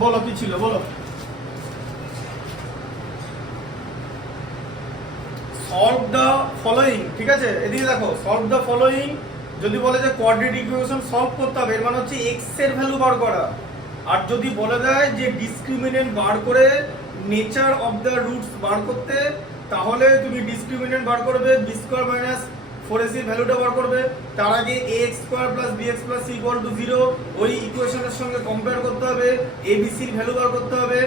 বলো কি ছিল বলো। সলভ দ্য ফলোইং, ঠিক আছে এদিকে দেখো, সলভ দ্য ফলোইং যদি বলে যে কোয়াড্রেটিক ইকুয়েশন সলভ করতে হবে, এর মানে হচ্ছে এক্স এর ভ্যালু বার করা। আর যদি বলে দেয় যে ডিসক্রিমিনেন্ট বার করে নেচার অফ দ্য রুটস বার করতে, তাহলে তুমি ডিসক্রিমিনেন্ট বার করবে বি স্কোয়ার মাইনাস 4ac এর ভ্যালুটা বার করবে। তার আগে ax square plus bx plus c equal to 0 ওই ইকুয়েশনের সঙ্গে কম্পেয়ার করতে হবে, abc এর ভ্যালু বার করতে হবে,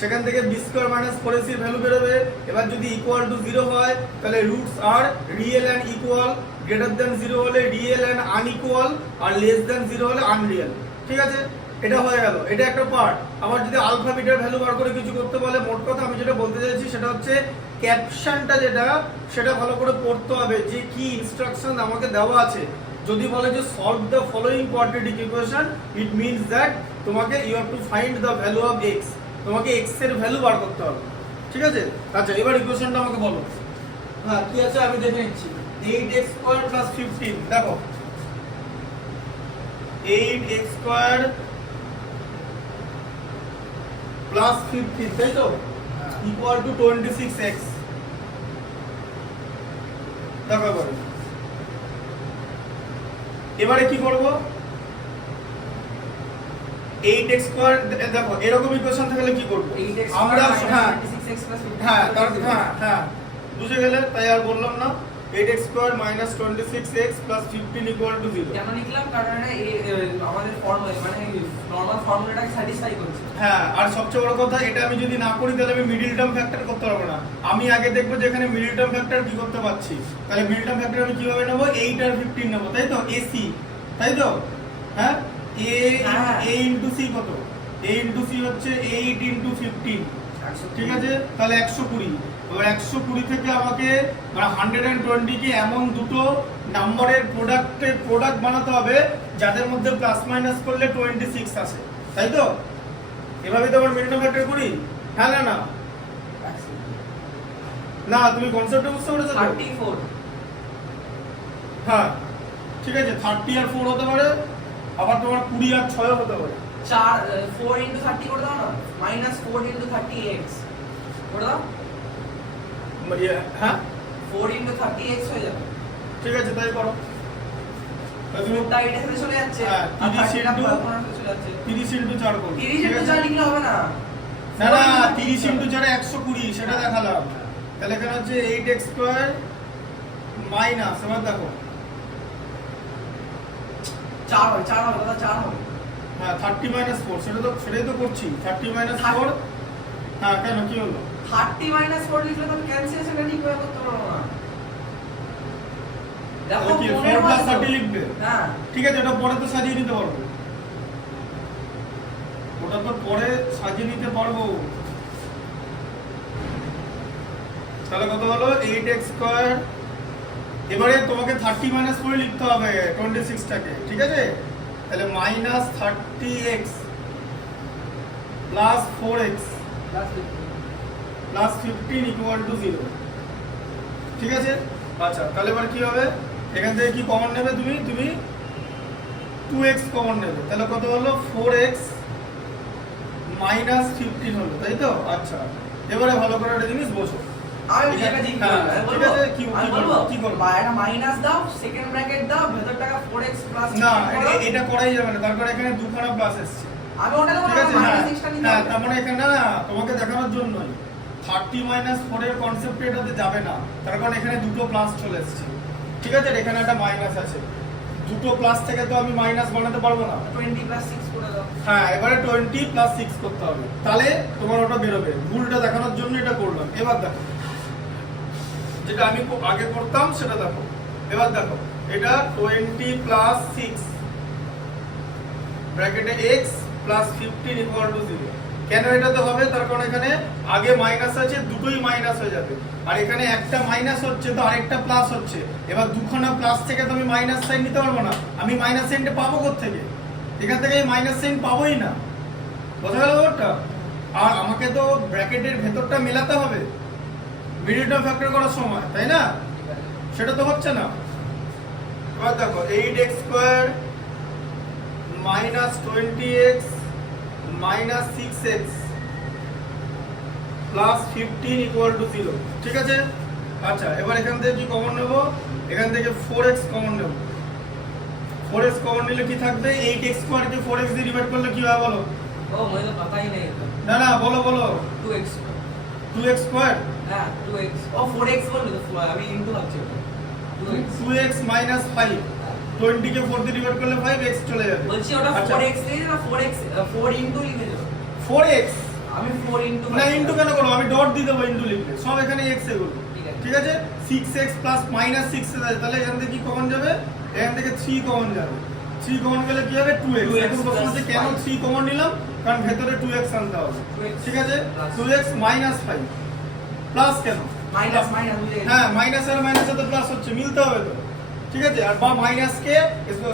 সেখান থেকে বি স্কোয়ার মাইনাস 4ac এর ভ্যালু বেরোবে। এবার যদি ইকুয়াল টু 0 হয় তাহলে রুটস আর real and equal, greater than 0 হলে রিয়েল অ্যান্ড আনইকুয়াল, আর লেস দ্যান 0 হলে আনরিয়েল। ঠিক আছে, এটা হয়ে গেল, এটা একটা পার্ট। আবার যদি আলফা বিটার ভ্যালু বার করে কিছু করতে বলে, মোট কথা আমি যেটা বলতে চাইছি সেটা হচ্ছে ক্যাপশনটা যেটা সেটা ভালো করে পড়তে হবে যে কি ইনস্ট্রাকশন আমাকে দেওয়া আছে। যদি বলে যে solve the following quadratic equation, it means that তোমাকে you have to find the value of x, তোমাকে এক্স এর ভ্যালু বার করতে হবে। ঠিক আছে, আচ্ছা এবার ইকুয়েশনটা আমাকে বলো। হ্যাঁ কি আছে আমি দেখে নিচ্ছি। 8x স্কয়ার প্লাস 15, দেখো 8x স্কয়ার প্লাস 15, তাই তো, ইকুয়াল টু 26x। দেখো এবারে কি করব, 8x স্কয়ার, দেখো এরকম ইকুয়েশন থাকলে কি করব আমরা, হ্যাঁ হ্যাঁ হ্যাঁ বুঝে গেলে, তাই আর বললাম না। 8x square minus 26x plus 15 equal to 0 কেন লিখলাম, কারণ এটা আমাদের ফর্মুলা মানে নরমাল ফর্মুলাটাকে স্যাটিসফাই করছে। হ্যাঁ, আর সবচেয়ে বড় কথা, এটা আমি যদি না করি তাহলে আমি মিডল টার্ম ফ্যাক্টর করতে পারবো না। আমি আগে দেখবো যে এখানে মিডল টার্ম ফ্যাক্টর কি করতে পারছি, তাহলে মিডল টার্ম ফ্যাক্টর আমি কিভাবে নেব, 8 আর 15 নেব, তাই তো, ac, তাই তো, হ্যাঁ a ইনটু c কত, a ইনটু c হচ্ছে 8 ইনটু 15, ঠিক আছে, তাহলে 120। এবার 120 থেকে আমাকে মানে 120 কে এমন দুটো নাম্বারের প্রোডাক্ট বানাতে হবে যাদের মধ্যে প্লাস মাইনাস করলে 26 আসে, তাই তো। এভাবে তো আমরা মিডল ফ্যাক্টর করি, হ্যাঁ না না তুমি কনসেপ্টটা বুঝতে পেরেছো? 34, হ্যাঁ ঠিক আছে, 30 আর 4 হতে পারে, আবার তোমার 20 আর 6 হতে পারে। 4 ইনটু 30 করে দাও না, মাইনাস 4 ইনটু 30x করে দাও, হ্যাঁ 4 ইনটু 30x হয়ে যাবে। ঠিক আছে, তাই করো। তুমি ওটা এটা সাথে চলে যাচ্ছে, হ্যাঁ, আর 30 30টা ইনটু চলে যাচ্ছে, 30 ইনটু 4 করো, 30 ইনটু 4 লিখলে হবে না, না না 30 ইনটু 4 120, সেটা দেখালাম। তাহলে এখানে হচ্ছে 8x স্কয়ার মাইনাস, এবার দেখো 4 হবে, 4 হবে, দাদা 4 হবে। হ্যাঁ 30 মাইনাস 4, সেটাই তো করছি, 30 মাইনাস 4। হ্যাঁ কেন কি হলো, 30 মাইনাস 4 লিখলে তো ক্যান্সেলেশনটা ঠিক ভাবে করতে পারবো না। দেখো কি 4 4 প্লাস 30 লিখবে? হ্যাঁ ঠিক আছে, এটা পরে তো সাজিয়ে নিতে পারবো, ওটা তো পরে সাজিয়ে নিতে পারবো। তাহলে কত হলো, 8x স্কয়ার। এবারে তোমাকে 30 মাইনাস করে লিখতে হবে 26 টাকে, ঠিক আছে, তাহলে minus 30x plus 4x plus 15 equal to 0, ঠিক আছে। আচ্ছা তাহলে এবার কি হবে, এখান থেকে কি কমন নেবে, তুমি 2x কমন নেবে, তাহলে কত হলো 4x মাইনাস 15 হলো, তাই তো। আচ্ছা এবারে ভালো করে একটা জিনিস বোঝো, আমি এটা ঠিক হ্যাঁ, বলবো, ঠিক আছে, আমি বলবো কি করব, এটা মাইনাস দাও, সেকেন্ড ব্র্যাকেট দাও, ভেতরটাকে 4x প্লাস না এটা করাই যাবে না, তারপর এখানে দুখানা প্লাস আসছে, আমি ওটা দেবো ঠিক আছে। না, হ্যাঁ মাইনাস এক্সট্রা নিতে হ্যাঁ, হবে। তার মানে এখানে না তোমাকে দেখানোর জন্যই 30 মাইনাস 4 এর কনসেপ্ট এটাতে যাবে না, তার কারণ এখানে দুটো প্লাস চলে এসেছে, ঠিক আছে, এখানে একটা মাইনাস আছে, দুটো প্লাস থেকে তো আমি মাইনাস বানাতে পারবো না। 20 প্লাস 6 করে দাও। হ্যাঁ এবারে 20 প্লাস 6 করতে হবে, তাহলে তোমার ওটা বেরোবে। ভুলটা দেখানোর জন্য এটা করলাম। এবার দেখো যেটা আমি আগে করতাম সেটা দেখো, এবার দেখো এটা 20 প্লাস 6 ব্র্যাকেটে x প্লাস 15 ইকুয়াল টু 0। কেন এটাতে হবে, তার কারণ এখানে আগে মাইনাস আছে, দুটোই মাইনাস হয়ে যাবে, আর এখানে একটা মাইনাস হচ্ছে তো আরেকটা প্লাস হচ্ছে। এবার দুখানা প্লাস থেকে তো আমি মাইনাস সাইন নিতে পারবো না, আমি মাইনাস সাইনটা পাবো কোত্থেকে, এখান থেকে এই মাইনাস সাইন পাবোই না, বোঝা গেল ব্যাপারটা। আর আমাকে তো ব্র্যাকেটের ভেতরটা মেলাতে হবে মিডল টার্ম ফ্যাক্টর করার সময়, তাই না, সেটা তো হচ্ছে না। এবার দেখো 8x square minus 20x minus 6x plus 15 equal to 0, ঠিক আছে। আচ্ছা এবার এখান থেকে কি কমন নেব, এখান থেকে 4x কমন নেব। 4x কমন নিলে কি থাকবে, 8x স্কয়ার কে 4x দিয়ে ডিভাইড করলে কি হবে বলো? ও मुझे तो पता ही नहीं था। না না বলো বলো, 2x 2x স্কয়ার, হ্যাঁ 2x ও 4x বললি তো আমি ইনটু ভাবছি 2x 2x মাইনাস 5, 20 কে 4 দিয়ে ডিভাইড করলে 5x চলে যাবে। বলছি ওটা আচ্ছা, 4x লিখে না 4x 4 ইনটু লিখে দাও। 4x আমি 4 ইনটু না ইনটু কেন করো, আমি ডট দিয়ে দেবো ইনটু লিখলে, সব এখানে x এগুলো, ঠিক আছে। ঠিক আছে। 6x প্লাস মাইনাস 6 আছে, তাহলে এখান থেকে কি কমন যাবে, এখান থেকে 3 কমন যাবে। 3 কমন গেলে কি হবে 2x। 2x এখন প্রশ্ন হচ্ছে কেন 3 কমন নিলাম, কারণ ভেতরে 2x আনতে হবে, 2x ঠিক আছে। plus 2x মাইনাস 5 প্লাস কেন, মাইনাস মাইনাস বুঝে হ্যাঁ মাইনাস আর মাইনাসে তো প্লাস হচ্ছে, মিলতে হবে তো, ঠিক আছে। আর বা মাইনাস কে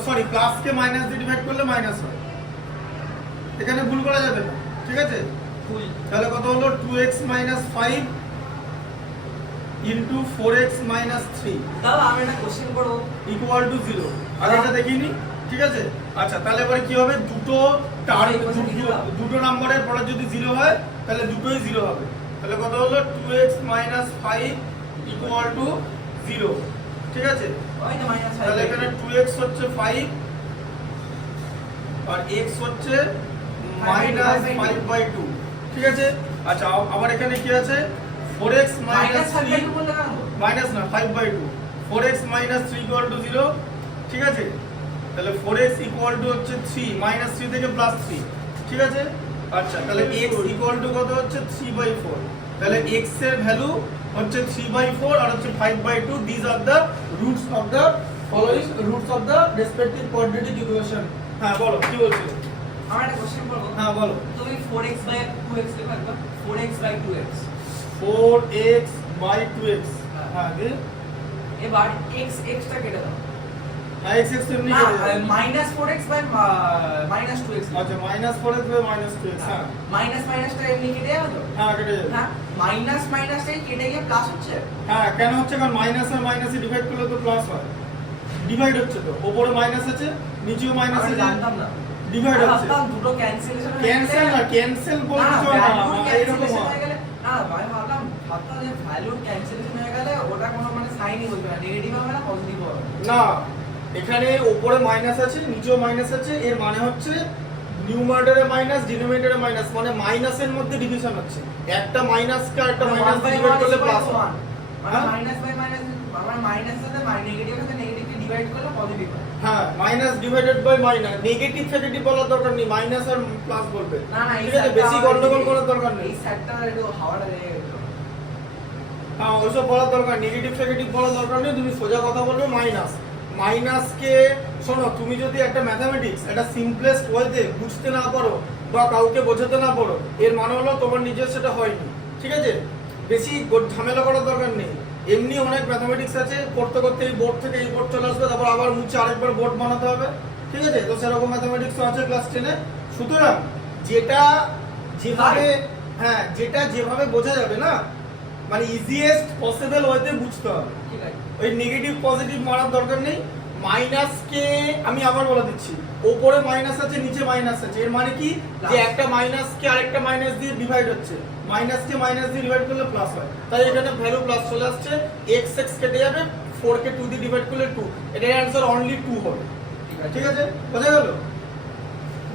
সরি প্লাস কে মাইনাস দিয়ে ডিভাইড করলে মাইনাস হয়, এখানে ভুল করা যাবে না, ঠিক আছে। ফুল তাহলে কত হলো 2x minus 5 into 4x minus 3 দাও আমি একটা কোশ্চেন করব। Equal to 0। আগেটা দেখিনি, ঠিক আছে। আচ্ছা তাহলে এবারে কি হবে, দুটো দুটো নাম্বারের পরে যদি 0 হয় তাহলে দুটোই 0 হবে। তাহলে কত হলো 2x মাইনাস 5 ইকুয়াল টু 0, ঠিক আছে। ওই তো মাইনাস 5 তাহলে এখানে 2x হচ্ছে 5 আর x হচ্ছে মাইনাস 5/2, ঠিক আছে। আচ্ছা আবার এখানে কি আছে, 4x মাইনাস মাইনাস 5 3 বলতে কেন? মাইনাস না 5/2, 4x মাইনাস 3 ইকুয়াল টু 0, ঠিক আছে। তাহলে 4x ইকুয়াল টু হচ্ছে 3, মাইনাস 3 থেকে প্লাস 3, ঠিক আছে। আচ্ছা তাহলে x ইকুয়াল টু কত হচ্ছে 3/4, তাহলে x এর ভ্যালু হচ্ছে 3/4 আর হচ্ছে 5/2। This are the roots of the following, roots of the respective quadratic equation. হ্যাঁ বলো কি বলছিলে? আমি একটা কোশ্চেন করব। হ্যাঁ বলো। তুমি 4x বাই 2x লেখো একবার। 4x by 2x 4x by 2x, হ্যাঁ দিয়ে এবার x x টা কেটে দাও। হ্যাঁ x এমনি না কেটে যাবে। Minus 4x by minus 2x আচ্ছা minus 4x by minus 2x, হ্যাঁ মাইনাস মাইনাসটা এমনি কেটে যাবে তো? হ্যাঁ কেটে যাবে। হ্যাঁ মাইনাস মাইনাসটাই কেটে গিয়ে প্লাস হচ্ছে। হ্যাঁ কেন হচ্ছে, কারণ মাইনাস আর মাইনাসে ডিভাইড করলে তো প্লাস হয়, ডিভাইড হচ্ছে তো, উপরে মাইনাস আছে নিচেও মাইনাস আমি আছে, জানতাম না। ডিভাইড আমি হচ্ছে। ভাবতাম দুটো ক্যান্সেলেশন ক্যান্সেল না, ক্যান্সেল বলতে না চলে না, ভ্যালুর এরকম ক্যান্সেলেশন হয়। হয়ে গেলে না আমি ভাবতাম যে ভ্যালুর ক্যান্সেলেশন হয়ে গেলে ওটা কোনো মানে সাইনই বলবে না, নেগেটিভ হবে না পজিটিভ হবে। না এখানে উপরে মাইনাস আছে নিচেও মাইনাস আছে, এর মানে হচ্ছে নিউমারেটরে মাইনাস ডিনোমিনেটরে মাইনাস, মানে মাইনাসের মধ্যে ডিভিশন হচ্ছে, একটা মাইনাসকে আরেকটা মাইনাস দিয়ে ডিভাইড করলে প্লাস হয়। মানে মাইনাস বাই মাইনাস আমার মাইনাস সাথে নেগেটিভের সাথে নেগেটিভকে ডিভাইড করলে পজিটিভ হয়। হ্যাঁ minus divided by minus, negative ফেগেটিভ বলার দরকার নেই, মাইনাস আর প্লাস বলবে, না না ঠিক আছে, বেশি গন্ডগোল করার দরকার নেই। এই সেটটা একটু হাওয়াটা লেগে গেল। হ্যাঁ ওইসব বলার দরকার, নেগেটিভ ফেগেটিভ বলার দরকার নেই, তুমি সোজা কথা বলবে মাইনাস। মাইনাসকে শোনো, তুমি যদি একটা ম্যাথামেটিক্স একটা সিম্পলেস্ট ওয়েতে বুঝতে না পারো বা কাউকে বোঝাতে না পারো, এর মানে হলো তোমার নিজের সেটা হয়নি, ঠিক আছে। বেশি ঝামেলা করার দরকার নেই, এমনি অনেক ম্যাথামেটিক্স আছে, করতে করতে এই বোর্ড থেকে এই বোর্ড চলে আসবে, তারপর আবার মুছে আরেকবার বোর্ড বানাতে হবে, ঠিক আছে। তো সেরকম ম্যাথামেটিক্সও আছে ক্লাস 10-এ। সুতরাং যেটা যেভাবে, হ্যাঁ যেটা যেভাবে বোঝা যাবে না, মানে ইজিয়েস্ট পসিবল ওয়েতে বুঝতে হবে, ঠিক আছে। ওই নেগেটিভ পজিটিভ মারার দরকার নেই। মাইনাসকে আমি আবার বলে দিচ্ছি, ওপরে মাইনাস আছে নিচে মাইনাস আছে, এর মানে কি যে একটা মাইনাসকে আরেকটা মাইনাস দিয়ে ডিভাইড হচ্ছে, মাইনাসকে মাইনাস দিয়ে ডিভাইড করলে প্লাস হয়, তাই এখানে ভ্যালু প্লাস চলে আসছে, x x কেটে যাবে, 4 কে 2 দিয়ে ডিভাইড করলে 2, এটার অ্যানসার অনলি 2 হবে, ঠিক আছে। বোঝা গেল?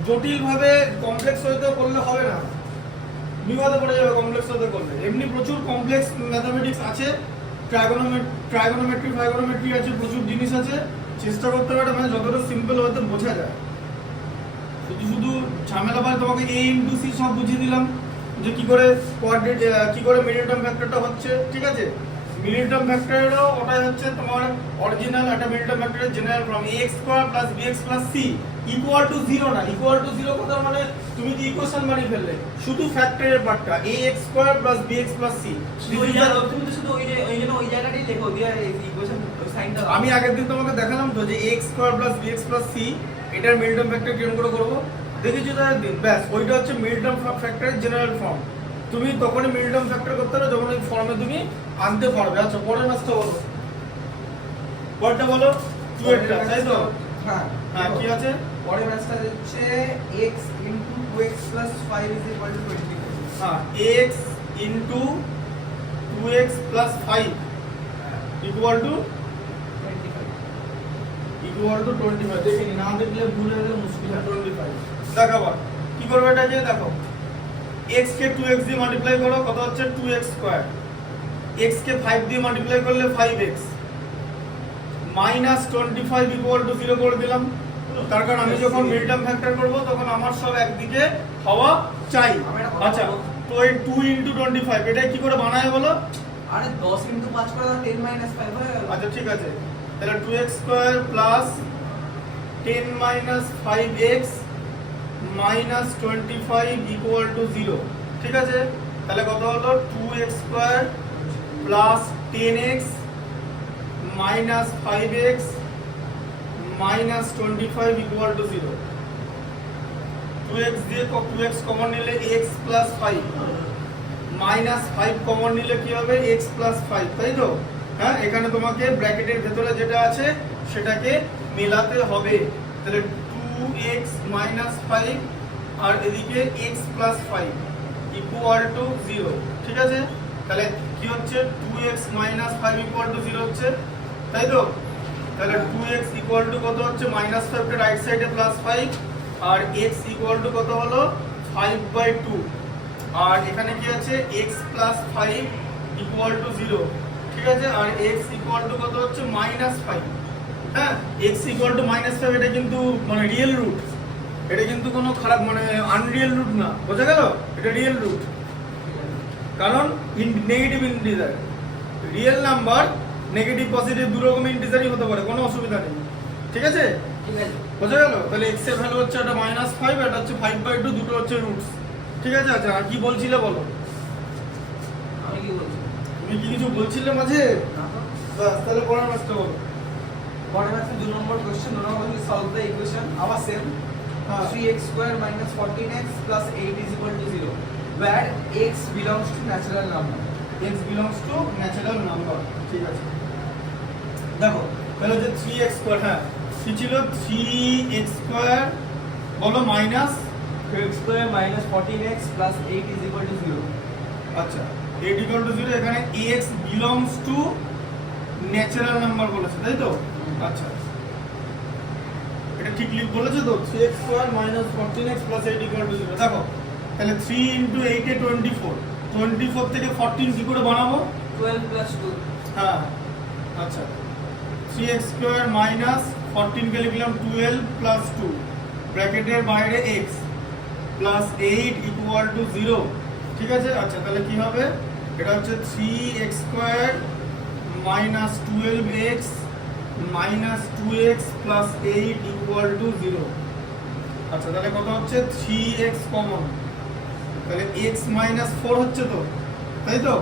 জটিল ভাবে কমপ্লেক্স ওয়েতে করলে হবে না, বিবাদে পড়ে যাবে কমপ্লেক্স ওয়েতে করলে। এমনি প্রচুর কমপ্লেক্স ম্যাথামেটিক্স আছে, ট্রাইগোনোমেট্রি ফাইগোনোমেট্রি আছে, প্রচুর জিনিস আছে, চেষ্টা করতে হবে মানে যতটা সিম্পল ওয়েতে বোঝা যায়। শুধু শুধু ঝামেলা পায়, তোমাকে a ইনটু c সব বুঝিয়ে দিলাম যে কি করে কোয়াড্রেট, কি করে মিডল টার্ম ফ্যাক্টরটা হচ্ছে, ঠিক আছে। মিডল টার্ম ফ্যাক্টরেরও ওটাই হচ্ছে তোমার অরিজিনাল একটা মিডল টার্ম ফ্যাক্টরের general form ax square plus bx plus c equal to 0 না, ইকুয়াল টু 0 কথা মানে তুমি কি ইকুয়েশন বানিয়ে ফেললে, শুধু ফ্যাক্টরের পার্টটা ax square plus bx plus c। তুমি তো শুধু ওই জন্য ওই জায়গাটাই লেখো দিয়ে ইকুয়েশন সাইনটা আমি আগের দিন তোমাকে দেখালাম তো যে x square plus bx plus c এটার মিডল টার্ম ফ্যাক্টর কিরকম করে করব, দেখেছো তো একদিন, ব্যাস ওইটা হচ্ছে মিডল টার্ম ফ্যাক্টরের জেনারেল ফর্ম। তুমি তখনই মিডল টার্ম ফ্যাক্টর করতে পারো যখন এই ফর্মে তুমি আনতে পারবে। আচ্ছা পরের ম্যাচটা বলো, পরেরটা বলো, 2 এরটা তাই তো? হ্যাঁ হ্যাঁ কি আছে? পরের ম্যাচটা হচ্ছে x 2x plus 5 is equal to 25. হ্যাঁ x into 2x plus 5 equal to 25 দেখে নি, না দেখলে ভুল হয়ে গেলে মুশকিল হয়। 25 দেখো আবার কি করবে এটাকে, দেখো x কে 2x দিয়ে মাল্টিপ্লাই করো, কত হচ্ছে 2x স্কয়ার, x কে 5 দিয়ে মাল্টিপ্লাই করলে 5x, মাইনাস 25 ইকুয়াল টু 0 করে দিলাম। তার কারণ আমি যখন মিড টার্ম ফ্যাক্টর করব তখন আমার সব একদিকে হওয়া চাই। আচ্ছা তো এই 2 ইনটু 25 এটা কি করে বানায় বলো? আরে 10 into 5 করে দাও 10 minus 5 হয়ে গেল। আচ্ছা ঠিক আছে, তাহলে 2x square plus 10 minus 5x minus 25 equal to 0, ঠিক আছে? তাহলে কত হলো 2x square plus 10x minus 5x minus 25 equal to 0। 2x দিয়ে 2x কমন নিলে x প্লাস 5 মাইনাস 5 কমন নিলে কি হবে x প্লাস 5, তাই তো? হ্যাঁ, এখানে তোমাকে ব্র্যাকেটের ভেতরে যেটা আছে সেটাকে মেলাতে হবে। তাহলে 2x মাইনাস 5 আর এদিকে x প্লাস 5 ইকুয়াল টু 0, ঠিক আছে? তাহলে কি হচ্ছে 2x মাইনাস 5 ইকুয়াল টু 0 হচ্ছে, তাই তো? তাহলে 2x ইকুয়াল টু কত হচ্ছে, মাইনাস 5 কে রাইট সাইডে প্লাস 5 আর x ইকুয়াল টু কত হলো 5/2 আর এখানে কি আছে x প্লাস 5 ইকুয়াল টু 0, ঠিক আছে? আর x ইকুয়াল টু কত হচ্ছে মাইনাস 5। হ্যাঁ, x ইকুয়াল টু মাইনাস 5 এটা কিন্তু মানে রিয়েল রুট, এটা কিন্তু কোনো খারাপ মানে আনরিয়েল রুট না, বোঝা গেল? এটা রিয়েল রুট, কারণ negative integer, real number negative positive দু রকম ইন্টিজারই হতে পারে, কোনো অসুবিধা নেই, ঠিক আছে? ঠিক আছে, বোঝা গেল? তাহলে x এর ভ্যালু হচ্ছে এটা -5, এটা হচ্ছে 5/2, দুটো হচ্ছে রুটস, ঠিক আছে? আচ্ছা আর কি বলছিলে বলো? আমি কি বলছি? তুমি কি কিছু বলছিলে মাঝে? না তো। বাস, তাহলে পরের ম্যাচটা বলো। পরের ম্যাচে 2 নম্বর কোশ্চেন, 2 নম্বর is solve the equation our same হ্যাঁ 3x square minus 14x plus 8 is equal to 0 where x belongs to natural number. x belongs to natural number, ঠিক আছে? দেখো তাহলে যে 3x স্কয়ার, হ্যাঁ কি ছিল 3x স্কয়ার বলো minus 3x square minus 14x plus 8 is equal to 0. আচ্ছা 8 equal to 0, এখানে x belongs to natural number বলেছে, তাই তো? আচ্ছা এটা ঠিক লিখ বলেছে তো, 3x square minus 14x plus 8 equal to 0। দেখো তাহলে 3 into 8 এ 24, 24 থেকে 14 কি করে বানাবো? 12 plus 2. হ্যাঁ আচ্ছা 3x স্কয়ার মাইনাস 14 কে লিখলাম 12 প্লাস 2 ব্র্যাকেটের বাইরে x প্লাস 8 ইকুয়াল টু 0, ঠিক আছে? আচ্ছা তাহলে কি হবে, এটা হচ্ছে 3x square minus 12x minus 2x plus 8 equal to 0। আচ্ছা তাহলে কত হচ্ছে 3x কমন, তাহলে x মাইনাস 4 হচ্ছে তো, তাই তো?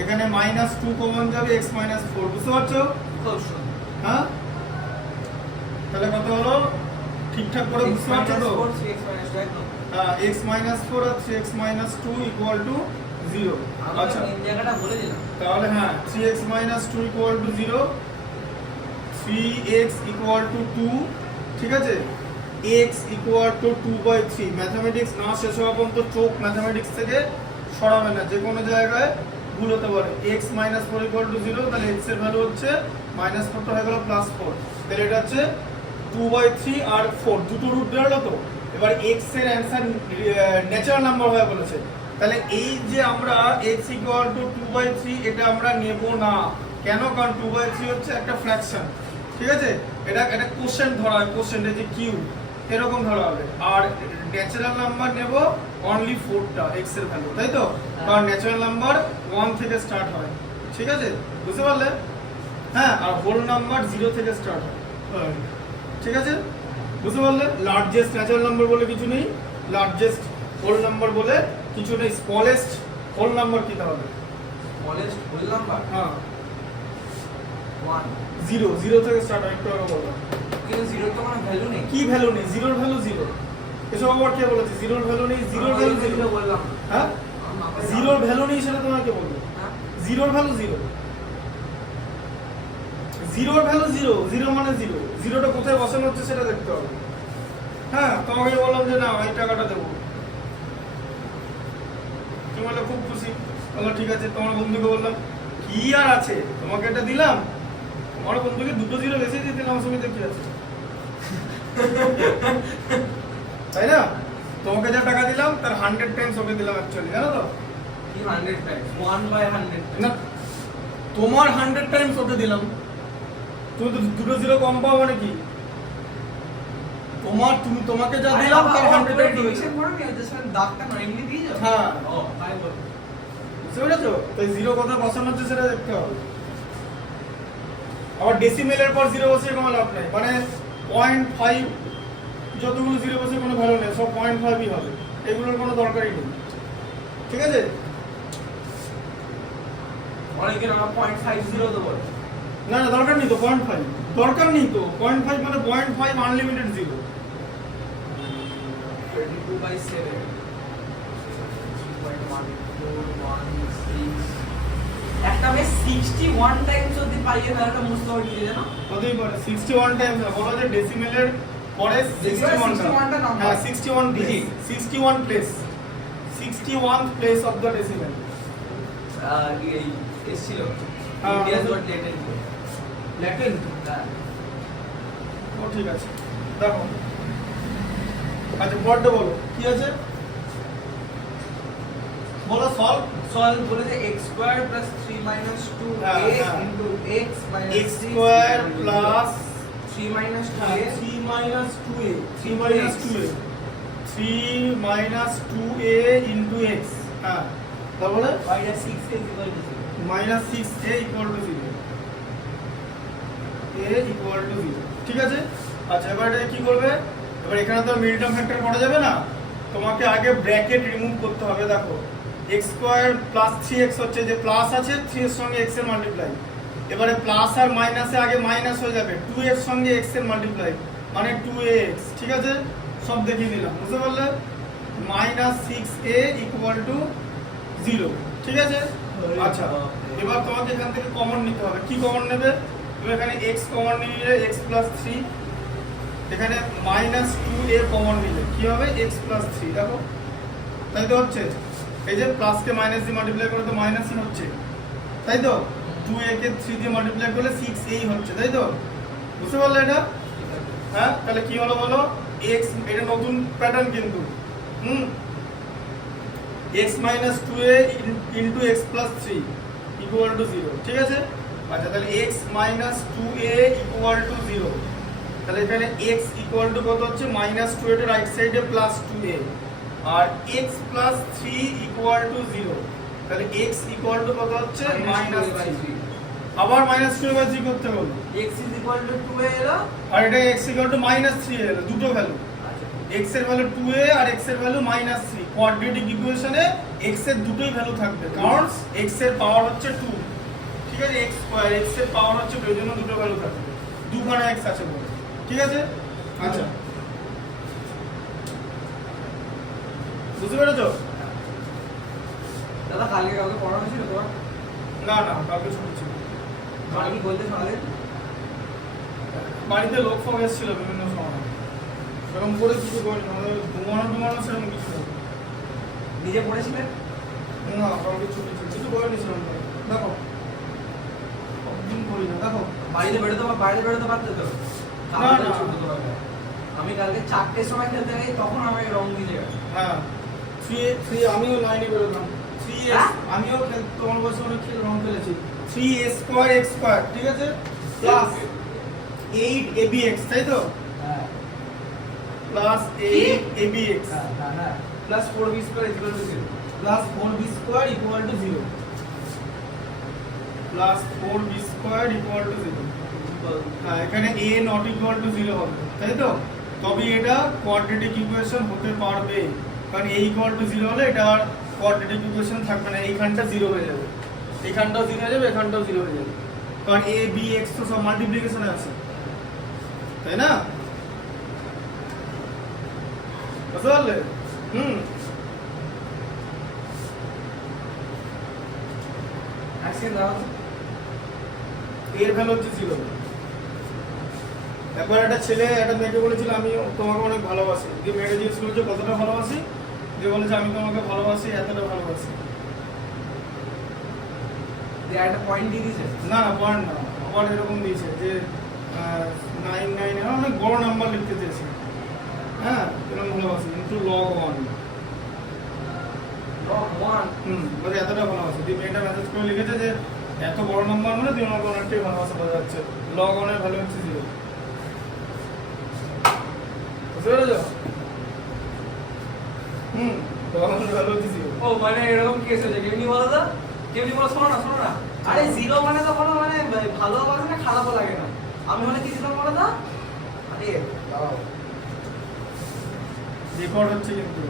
এখানে মাইনাস 2 কমন যাবে, x মাইনাস 4, বুঝতে পারছো? খুব সুন্দর। হ্যাঁ তাহলে কত হলো ঠিকঠাক করে বুঝতে পারছো তো? 3x minus 2 একদম। হ্যাঁ x মাইনাস 4 আর 3x মাইনাস 2 ইকুয়াল টু 0। আচ্ছা আমি এই জায়গাটা বলে দিলাম। তাহলে হ্যাঁ 3x minus 2 equal to 0, 3x equal to 2, ঠিক আছে? x equal two 2/3। ম্যাথমেটিক্স না শেষ হওয়া পর্যন্ত চোখ ম্যাথমেটিক্স থেকে সরাবে না, যে কোনো জায়গায় ভুল হতে পারে। x মাইনাস 4 ইকুয়াল টু 0, তাহলে x এর ভ্যালু হচ্ছে মাইনাস 4 টা হয়ে গেল প্লাস 4, তাহলে এটা হচ্ছে 2/3 আর 4 দুটো রুট বেরোলো তো। এবার x এর অ্যানসার ন্যাচারাল নাম্বার হয়ে বলেছে, তাহলে এই যে আমরা x ইকুয়াল টু 2/3 এটা আমরা নেব না, কেন? কারণ 2/3 হচ্ছে একটা ফ্র্যাকশন, ঠিক আছে? এটা একটা কোশ্চেন ধরা হয়, কোশ্চেন যে কিউ এরকম ধরা হবে। আর ন্যাচারাল নাম্বার নেব অনলি 4টা x এর ভ্যালু, তাই তো? কারণ ন্যাচারাল নাম্বার 1 থেকে স্টার্ট হয়, ঠিক আছে? বুঝতে পারলে? হ্যাঁ, আর হোল নাম্বার 0 থেকে স্টার্ট হয়, ঠিক আছে? বুঝতে পারলে? লার্জেস্ট ন্যাচারাল নাম্বার বলে কিছু নেই, লার্জেস্ট হোল নাম্বার বলে কিছু নেই, স্মলেস্ট হোল নাম্বার কি হবে? smallest whole number হ্যাঁ 1. 0 থেকে স্টার্ট হয়, একটু আগে বললাম। কিন্তু 0 তো কোনো ভ্যালু নেই। কি ভ্যালু নেই? জিরোর ভ্যালু 0। এসব আবার কে বলেছে জিরোর ভ্যালু নেই? জিরোর ভ্যালু 0 বললাম। হ্যাঁ, জিরোর ভ্যালু নেই সেটা তোমাকে বলবো। হ্যাঁ? জিরোর ভ্যালু 0, জিরোর ভ্যালু 0, 0 মানে 0, জিরোটা কোথায় বসানো হচ্ছে সেটা দেখতে হবে। হ্যাঁ তোমাকে বললাম যে না এই টাকাটা দেবো, তুমি বললে খুব খুশি, বললো ঠিক আছে। তোমার বন্ধুকে বললাম কি আর আছে, তোমাকে এটা দিলাম, তোমার বন্ধুকে 2 0 বেশি দিয়ে দিলাম, অসুবিধা কি আছে? তাই না? তোমাকে যা টাকা দিলাম তার 100 টাইমস ওকে দিলাম অ্যাকচুয়ালি, জানো তো? কি 100 টাইমস 1/100 না, তোমার 100 টাইমস ওকে দিলাম, তুমি তো 2 0 কম পাও মানে কি? তোমাকে যা দিলাম তার 100 টাইমস ডিভিশন করে নি জাস্ট দাগটা না এমনি দিয়ে যাও। হ্যাঁ, ও তাই বল। বুঝতে পেরেছো? তো 0 কথা বসানো হচ্ছে সেটা দেখতে হবে। আবার ডেসিমেলের পর 0 বসিয়ে কোনো লাভ নেই, মানে 0.5 যতগুলো 0 বসে কোনো ভ্যালু নেই, সব 0.5ই হবে, এগুলোর কোনো দরকারই নেই, ঠিক আছে? অনেকে না 0.50 দেবো। না না, দরকার নেই তো 0.5, দরকার নেই তো 0.5, মানে 0.5 আনলিমিটেড 0। 22/7 3.1416 একটা বেশ 61 টাইমস যদি পাইয়ে তাহলে একটা মুস্ত হয়ে গিয়ে জানো কতই পারে 61 টাইমস না, বলো যে ডেসিমেলের পরে 61 টা নাম্বার। হ্যাঁ 61 digit, 61 place, 61th place of the decimal. এই এসছিল হ্যাঁ, ইন্ডিয়াস ডট লেটেন্ট ল্যাটিন, ও ঠিক আছে, দেখো। আচ্ছা পড়তে বলো কি আছে, বলো সলভ। সলভ বলেছে x square plus 3 minus 2a হ্যাঁ, হ্যাঁ। Into x minus x square plus 3 minus 2a 3 minus 2a, 3 minus 2a, 3 minus 2a into x, হ্যাঁ তারপরে minus 6a equal to 0 minus 6a equal to 0, a equal to 0, ঠিক আছে। আচ্ছা এবার এটা কি করবে, এবার এখানে তো মিডল ফ্যাক্টর করা যাবে না, তোমাকে আগে ব্র্যাকেট রিমুভ করতে হবে। দেখো x স্কয়ার প্লাস 3x হচ্ছে যে প্লাস আছে 3 এর সঙ্গে x এর মাল্টিপ্লাই, এবারে প্লাস আর মাইনাসে আগে মাইনাস হয়ে যাবে 2 এর সঙ্গে x এর মাল্টিপ্লাই, মানে 2ax, ঠিক আছে, সব দেখিয়ে দিলাম, বুঝতে পারলে? মাইনাস 6a ইকুয়াল টু 0, ঠিক আছে। আচ্ছা এবার তোমাকে এখান থেকে কমন নিতে হবে, কি কমন নেবে? তুমি এখানে x কমন নিলে x প্লাস 3, এখানে মাইনাস 2a কমন নিলে কি হবে? x প্লাস 3, দেখো তাই তো হচ্ছে, এই যে প্লাস কে মাইনাস দিয়ে মাল্টিপ্লাই করে তো মাইনাসই হচ্ছে, তাই তো? 2a কে 3 দিয়ে মাল্টিপ্লাই করলে 6a হচ্ছে, তাই তো? বুঝতে পারলে এটা? হ্যাঁ, তাহলে কি হলো বলো? x, এটা নতুন প্যাটার্ন কিন্তু, x minus 2a into x plus 3 equal to 0, ঠিক আছে। আচ্ছা তাহলে x minus 2a equal to 0, তাহলে এখানে x equal to কত হচ্ছে? minus 2a এর রাইট সাইডে plus 2a, R x plus 3 equal to 0, তাহলে x equal to কত হচ্ছে? minus 3, আবার minus 2a/3 করতে হবে, x is equal to 2a এলো আর এটা x equal to minus 3 এলো, দুটো ভ্যালু, x এর ভ্যালু 2a আর x এর ভ্যালু -3, কোয়াড্রেটিক ইকুয়েশনে x এর দুটোই ভ্যালু থাকবে, কারণ x এর পাওয়ার হচ্ছে 2, ঠিক আছে, x স্কয়ার, x এর পাওয়ার হচ্ছে 2, এর জন্য দুটো ভ্যালু থাকবে, দুখানা x আছে বলে, ঠিক আছে। আচ্ছা বুঝতে পেরেছো? দাদা কালকে কাউকে পড়ানো ছিল তোমার? না না, কালকে ছুটি ছিল, মানে কি বলতে শোনালে? বাড়িতে লোক ফোক এসেছিল বিভিন্ন সময়, সেরকম করে কিছু করিনি, আমাদের ঘুমানো সেরকম কিছু নেই। নিজে পড়েছিলেন? না, কালকে ছুটি ছিল, কিছু করিনি সেরকম করে। দেখো দিন করি না, দেখো বাইরে বেরোতে পারতে তো? না, না। আমি কালকে 4টের সময় খেলতে গেছি, তখন আমাকে রং দিতে গেল। হ্যাঁ 3 আমিও 9 এ বেরোলাম, 3s হ্যাঁ? আমিও তোমার বয়সে অনেক রং খেলেছি, 3a স্কয়ার x স্কয়ার, ঠিক আছে, প্লাস 8abx, তাই তো? হ্যাঁ প্লাস 8abx হ্যাঁ plus 4b square equal to 0 plus 4b square equal to 0 plus 4b square equal to 0, হ্যাঁ এখানে a নট ইকুয়াল টু 0 হবে, তাই তো? তবে এটা কোয়াড্রেটিক ইকুয়েশন হতে পারবে, কারণ a ইকুয়াল টু 0 হলে এটা আর কোয়াড্রেটিক ইকুয়েশন থাকবে না, এইখানটা 0 হয়ে যাবে, এইখানটাও 0 হয়ে যাবে, এখানটাও 0 হয়ে যাবে, কারণ a b x তো সব মাল্টিপ্লিকেশনে আছে, তাই না? বুঝতে পারলে? আজকে দাও এর ভ্যালু হচ্ছে 0। একবার একটা ছেলে একটা মেয়েকে বলেছিল আমি তোমাকে অনেক ভালোবাসি, দিয়ে মেয়েটা জিজ্ঞেস করেছে কতটা ভালোবাসি, দিয়ে বলেছে আমি তোমাকে ভালোবাসি এতটা ভালোবাসি, যে একটা পয়েন্ট দিয়ে দিয়েছে। না না পয়েন্ট না, আবার এরকম দিয়েছে যে 99 অনেক বড় নাম্বার লিখতে চেয়েছে। হ্যাঁ এরকম ভালোবাসি কিন্তু log 1 লগ 1 বলে এতটা ভালোবাসি। তুই মেয়েটা মেসেজ করে লিখেছে যে এত বড় নাম্বার মানে তুই আমাকে অনেকটাই ভালোবাসা বোঝা যাচ্ছে। log 1 এর ভ্যালু হচ্ছে 0। বুঝতে পেরেছো? log 1 এর ভ্যালু হচ্ছে 0। ও মানে এরকম কেস হয়েছে, কেমনি বলো তো? কেমনি বলো, শোনো না। আরে জিরো মানে তো কোনো মানে ভালোবাসে না, খারাপও লাগে না। আমি মানে কি ছিলাম বলো তো? আরে দাঁড়াও, রেকর্ড হচ্ছে কিন্তু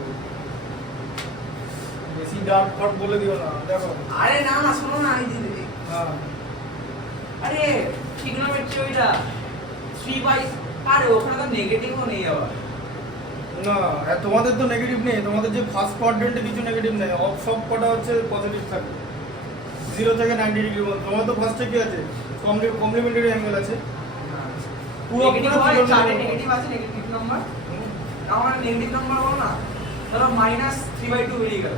বেশি ডার্ক ফট বলে দিও না। দেখো আরে না শোনো না, এই দিদি হ্যাঁ আরে ট্রিগনোমেট্রি ওইটা 3/, আরে ওখানে তো নেগেটিভও নেই আবার। না তোমাদের তো নেগেটিভ নেই, তোমাদের যে ফার্স্ট কোয়াড্রেন্টে কিছু নেগেটিভ নেই, সব কটা হচ্ছে পজিটিভ থাকে 0 থেকে 90 ডিগ্রি মধ্যে। তোমাদের তো ফার্স্টে কি আছে? কমপ্লিমেন্টারি অ্যাঙ্গেল আছে। পুরো নেগেটিভ হয়, চারটে নেগেটিভ আছে, নেগেটিভ নাম্বার। আমার নেগেটিভ নাম্বার বলো না, ধরো -3/2 বেরিয়ে গেল,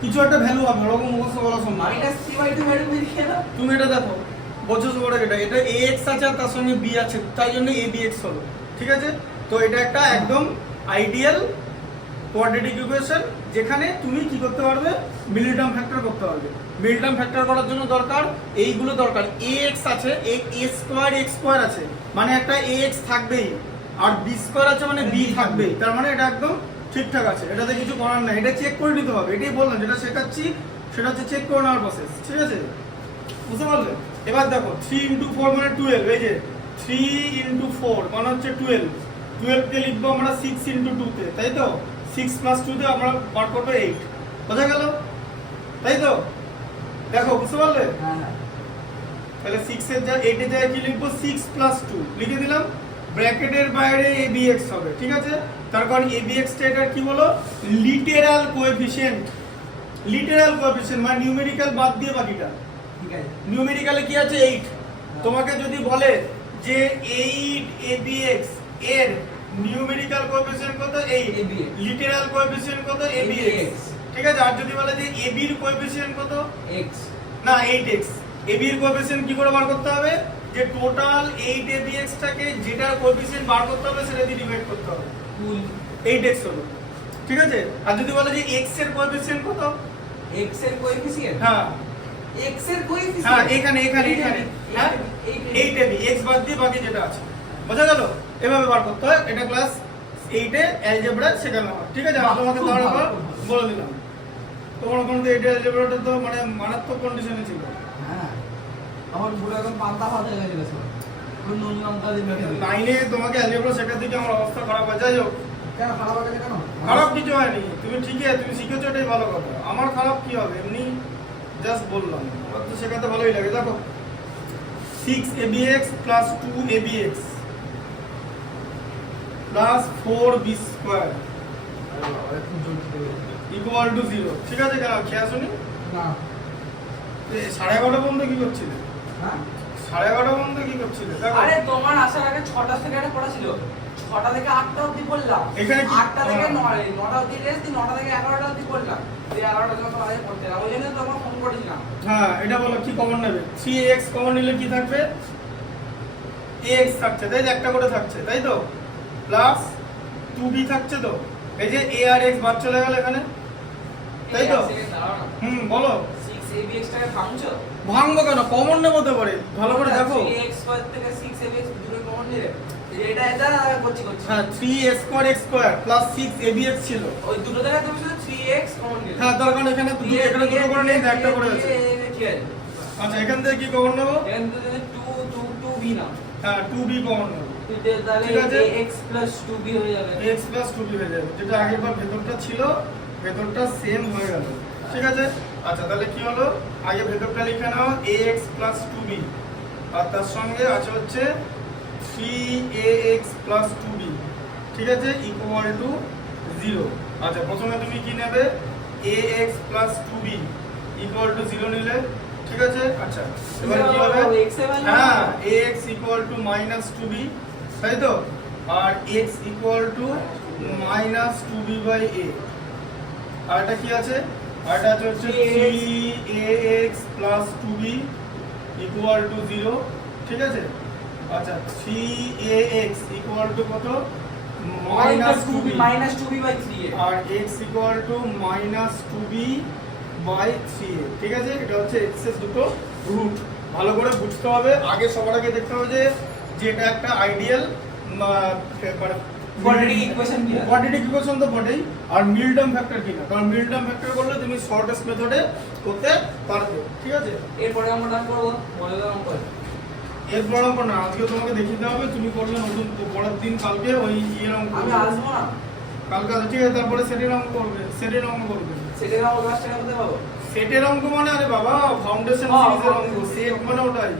কিছু একটা ভ্যালু হবে, ওরকম মুখস্থ বলা সম্ভব। -3/2 ভ্যালু বেরিয়ে গেল। তুমি এটা দেখো, বোঝো বড় এটা ax আছে আর তার সঙ্গে b আছে, তাই জন্য abx হলো। ঠিক আছে, তো এটা একটা একদম আইডিয়াল কোয়াড্রেটিক ইকুয়েশন, যেখানে তুমি কি করতে পারবে? মিডল টার্ম ফ্যাক্টর করতে পারবে। মিডল টার্ম ফ্যাক্টর করার জন্য দরকার এইগুলো দরকার। ax আছে, a স্কয়ার x স্কয়ার আছে, মানে একটা ax থাকবেই, আর b স্কয়ার আছে মানে b থাকবেই। তার মানে এটা একদম ঠিকঠাক আছে, এটাতে কিছু করার নাই। এটা চেক করে নিতে হবে, এটাই বললাম, যেটা শেখাচ্ছি সেটা হচ্ছে চেক করে নেওয়ার প্রসেস। ঠিক আছে, বুঝতে পারলে? এবার দেখো 3 × 4 মানে 12, এই যে 3 × 4 মানে হচ্ছে 12। 12 কে লিখবো আমরা 6 × 2 তে, তাই তো? 6 + 2 তে আমরা বার করবো 8। বোঝা গেল? তাই তো? দেখো বুঝতে পারলে? হ্যাঁ, তাহলে 6 এর জায়গায় 8 এর জায়গায় কি লিখবো? 6 + 2 লিখে দিলাম, ব্র্যাকেটের বাইরে abx হবে। ঠিক আছে, তার কারণ abx টা এটা কি বলো? Literal coefficient. লিটারাল কোএফিশিয়েন্ট মানে নিউমেরিক্যাল বাদ দিয়ে বাকিটা। ঠিক আছে। নিউমেরিক্যালে কি আছে? 8। তোমাকে যদি বলে যে 8 abx এর নিউমেরিক্যাল কোএফিশিয়েন্ট কত? 8। ABX লিটারাল কোএফিশিয়েন্ট কত? abx। ঠিক আছে, আর যদি বলে যে ab এর কোএফিশিয়েন্ট কত? x, না 8x। ab এর কোএফিশিয়েন্ট কি করে বার করতে হবে? যে টোটাল 8 abx টাকে যেটার কোএফিশিয়েন্ট বার করতে হবে সেটা দিয়ে ডিভাইড করতে হবে, ফুল 8x হলো। ঠিক আছে, আর যদি বলে যে x এর কোএফিশিয়েন্ট কত? x এর কোএফিসিয়েন্ট, হ্যাঁ x এর কোএফিসিয়েন্ট, হ্যাঁ এখানে হ্যাঁ 8ab, x বাদ দিয়ে বাকি যেটা আছে। বোঝা গেল? এভাবে বার করতে হয়, এটা ক্লাস 8 এ অ্যালজেব্রা শেখানো হয়। ঠিক আছে, আমি তোমাকে তারপর বলে দিলাম। তোমার ওখানে তো 8 অ্যালজেব্রাটা তো মানে মারাত্মক কন্ডিশনে ছিল। হ্যাঁ আমার পুরো একদম পান্তা ভাত হয়ে গেছিল সব, পুরো নুন লঙ্কা দিয়ে মেখে দিল। 9 এ তোমাকে অ্যালজেব্রা শেখাতে গিয়ে আমার অবস্থা খারাপ হয়। যাই হোক, কেন খারাপ হয়ে গেছে কেন? খারাপ কিছু হয়নি, তুমি ঠিকই আছে, তুমি শিখেছো, এটাই ভালো কথা। আমার খারাপ কি হবে? এমনি জাস্ট বললাম, আমার তো শেখাতে ভালোই লাগে। দেখো 6abx + 2abx + 4b² = 0। ঠিক আছে, কেন খেয়াল শুনি? না 11:30 পর্যন্ত কি করছিলে? হ্যাঁ 11:30 পর্যন্ত কি করছিলে? দেখো আরে তোমার আসার আগে 6টা থেকে একটা পড়া ছিল, 6টা থেকে 8টা অবধি পড়লাম, এখানে কি- 8টা থেকে 9টা অবধি রেস্ট, 9টা থেকে 11টা অবধি পড়লাম, দিয়ে 11টা থেকে তোমার আগে পড়তে ওই জন্য তোমার ফোন করেছিলাম। হ্যাঁ এটা বলো, কি কমন নেবে? 3ax কমন নিলে কি থাকবে? ax থাকছে, তাই তো? একটা করে থাকছে, তাই তো? প্লাস 2b থাকছে তো, এই যে a আর x বাদ চলে গেল এখানে, তাই তো? বলো। 6abx টাকে ভাঙছো? ভাঙবো কেন? কমন নেবো তো পরে, ভালো করে দেখো। 3x² থেকে 6abx দূরে কমন নিলে এটা করছি হ্যাঁ 3a² x² প্লাস 6abx ছিল। ওই দুটো জায়গায় তুমি শুধু 3x কমন নিলে। হ্যাঁ তার কারণ এখানে দুটো করে নেই, একটা করে আছে। ঠিক আছে, আচ্ছা এখান থেকে কি কমন নেবো? এখান থেকে 2b না, হ্যাঁ 2b কমন নেবো। তাহলে ঠিক আছে। ax + 2b হয়ে যাবে। x + 2b হয়ে যাবে, যেটা আগের বার ভেতরটা ছিল, ভেতরটা সেম হয়ে গেল। ঠিক আছে, আচ্ছা তাহলে কি হলো? আগে ভেতরটা লিখে নাও ax + 2b, আর তার সঙ্গে আছে হচ্ছে 3ax + 2b। ঠিক আছে, = 0। আচ্ছা প্রথমে তুমি কি নেবে? ax + 2b = 0 নিলে। ঠিক আছে, আচ্ছা এবার কি হবে? x এর value হ্যাঁ ax = -2b, তাই তো? আর x = -2b/a। আর এটা কি আছে? আর এটা হচ্ছে 3ax plus 2b equal to 0, ঠিক আছে? আচ্ছা 3ax equal to কত? minus 2b minus 2b by 3a R x equal to minus 2b by 3a, ঠিক আছে? এটা হচ্ছে x এর দুটো রুট। ভালো করে বুঝতে হবে। আগে সবার আগে দেখতে হবে যে এটা একটা আইডিয়াল কোয়াড্রেটিক ইকুয়েশন কি আছে? কোয়াড্রেটিক ইকুয়েশন তো বটেই, আর মিল টার্ম ফ্যাক্টর কিনা, কারণ মিল টার্ম ফ্যাক্টর করলে তুমি শর্টেস্ট মেথডে করতে পারবে, ঠিক আছে? এরপরে আমরা ডান করব মডেলের অঙ্ক। এরপর অঙ্ক না, আজকে তোমাকে দেখিয়ে দেওয়া হবে, তুমি করলে নতুন পরের দিন কালকে ওই ইয়ের অঙ্ক আমি করবে। আসবো না কালকে ঠিক আছে, তারপরে সেটের অঙ্ক করবে। সেটের অঙ্ক করবে, সেটার অঙ্ক ক্লাস টাকা করতে পারবো। সেটের অঙ্ক মানে আরে বাবা ফাউন্ডেশন হ্যাঁ, সিরিজের অঙ্ক, foundation সেট মানে ওটাই।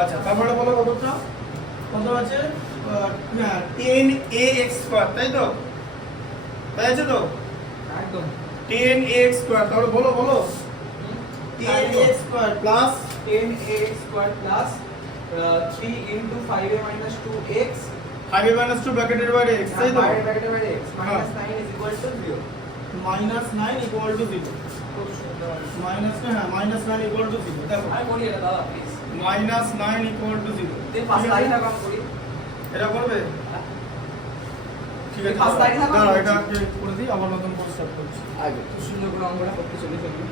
আচ্ছা তারপরে বলো কতটা কত আছে? 10ax স্কয়ার, তাই তো? তাই আছে তো? একদম 10ax স্কয়ার, তাহলে বলো বলো 10ax square plus 10ax square plus 3 into 5a minus 2x 5a minus 2 ব্র্যাকেটের বাইরে x, তাই তো? ব্র্যাকেটের বাইরে x minus 9 is equal to 0 minus 9 equal to 0, minus হ্যাঁ minus 9 equal to 0, দেখো আমি করি এটা দাদা প্লিজ minus 9 equal to 0, তুই পাঁচ লাইনটা কাম করি এটা করবে? ঠিক আছে, পাঁচ লাইন না দাঁড়াও এটা করে দিই, আবার নতুন করে স্টার্ট করছি। আগে তুই সুন্দর করে অঙ্কটা করতে চলে যাবি